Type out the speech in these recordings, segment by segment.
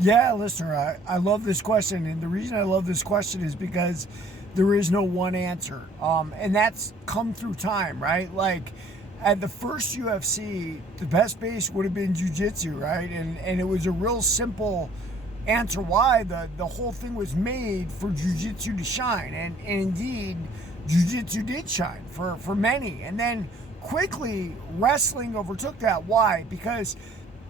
Yeah, listener, I love this question. And the reason I love this question is because there is no one answer. And that's come through time, right? Like at the first UFC, the best base would have been jiu-jitsu, right? And it was a real simple answer why the whole thing was made for jiu-jitsu to shine. And indeed, jiu-jitsu did shine for many. And then quickly wrestling overtook that. Why? Because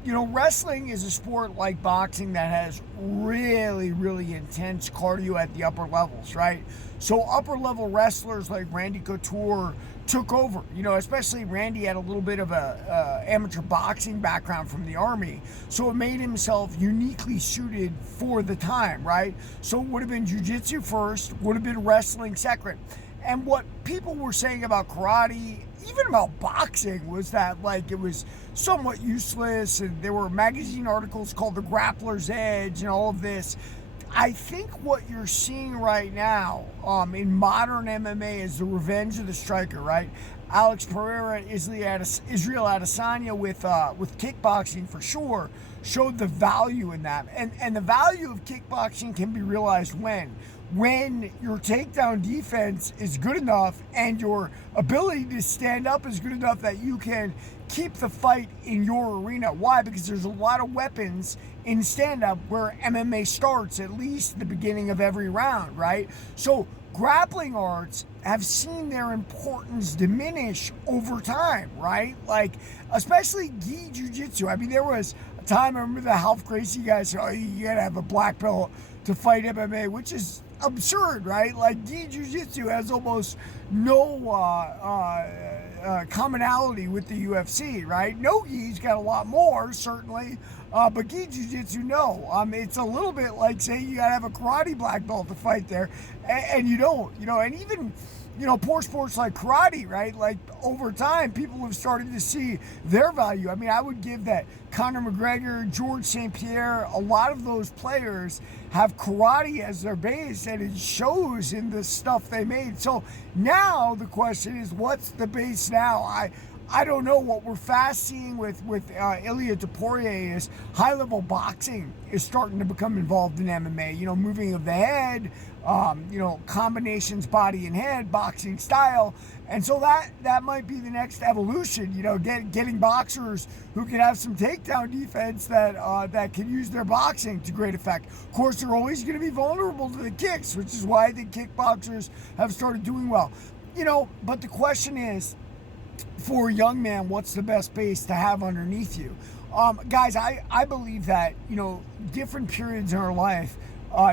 wrestling is a sport like boxing that has really, really intense cardio at the upper levels, right? So upper level wrestlers like Randy Couture took over. Especially Randy had a little bit of a amateur boxing background from the Army, so it made himself uniquely suited for the time, right? So it would have been jiu-jitsu first, would have been wrestling second. And what people were saying about karate, even about boxing, was that like it was somewhat useless, and there were magazine articles called The Grappler's Edge and all of this. I think what you're seeing right now in modern MMA is the revenge of the striker, right? Alex Pereira, Israel Adesanya with kickboxing for sure showed the value in that, and the value of kickboxing can be realized when your takedown defense is good enough and your ability to stand up is good enough that you can keep the fight in your arena. Why? Because there's a lot of weapons in stand-up where MMA starts at least the beginning of every round, right? So grappling arts have seen their importance diminish over time, right? Like, especially gi jiu-jitsu. I mean, there was a time, I remember the Ralph Gracie guys said, oh, you gotta have a black belt to fight MMA, which is absurd, right? Like, gi jiu-jitsu has almost no commonality with the UFC, right? No gi's got a lot more, certainly, but gi jiu-jitsu, no. It's a little bit like saying you gotta have a karate black belt to fight there, and you don't, and even, poor sports like karate, right? Like, over time, people have started to see their value. I mean, I would give that Conor McGregor, George St. Pierre, a lot of those players have karate as their base, and it shows in the stuff they made. So now the question is, what's the base now? I don't know. What we're fast seeing with Ilia Topuria is high-level boxing is starting to become involved in MMA. Moving of the head, combinations body and head, boxing style. And so that might be the next evolution, getting boxers who can have some takedown defense that can use their boxing to great effect. Of course, they're always going to be vulnerable to the kicks, which is why I think kickboxers have started doing well. But the question is, for a young man, what's the best base to have underneath you? Guys, I believe that, different periods in our life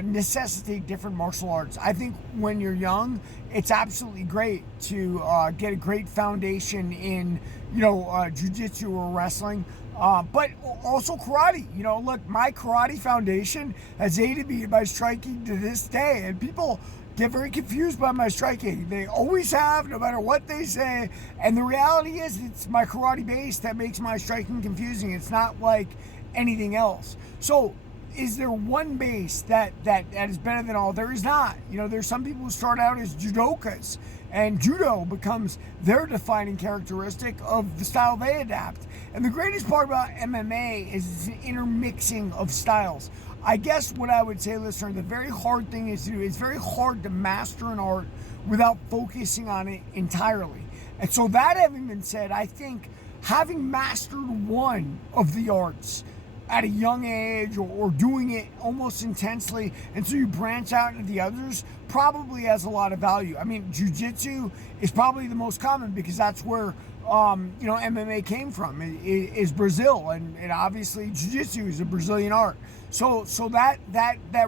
necessitate different martial arts. I think when you're young, it's absolutely great to get a great foundation in, jiu-jitsu or wrestling. But also karate. Look, my karate foundation has aided me in my striking to this day. And people get very confused by my striking. They always have, no matter what they say. And the reality is, it's my karate base that makes my striking confusing. It's not like anything else. So, is there one base that is better than all? There is not. There's some people who start out as judokas, and judo becomes their defining characteristic of the style they adapt. And the greatest part about MMA is it's an intermixing of styles. I guess what I would say, listener, the very hard thing is to do, it's very hard to master an art without focusing on it entirely. And so that having been said, I think having mastered one of the arts at a young age, or doing it almost intensely, and so you branch out into the others, probably has a lot of value. I mean, jiu-jitsu is probably the most common because that's where MMA came from, is Brazil, and obviously jiu-jitsu is a Brazilian art. So that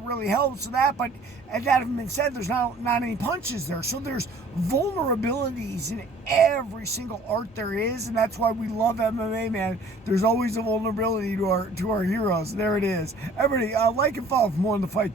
really helps with that. But as that having been said, there's not any punches there. So there's vulnerabilities in every single art there is, and that's why we love MMA, man. There's always a vulnerability to our heroes. There it is. Everybody, like and follow for more on The Fight.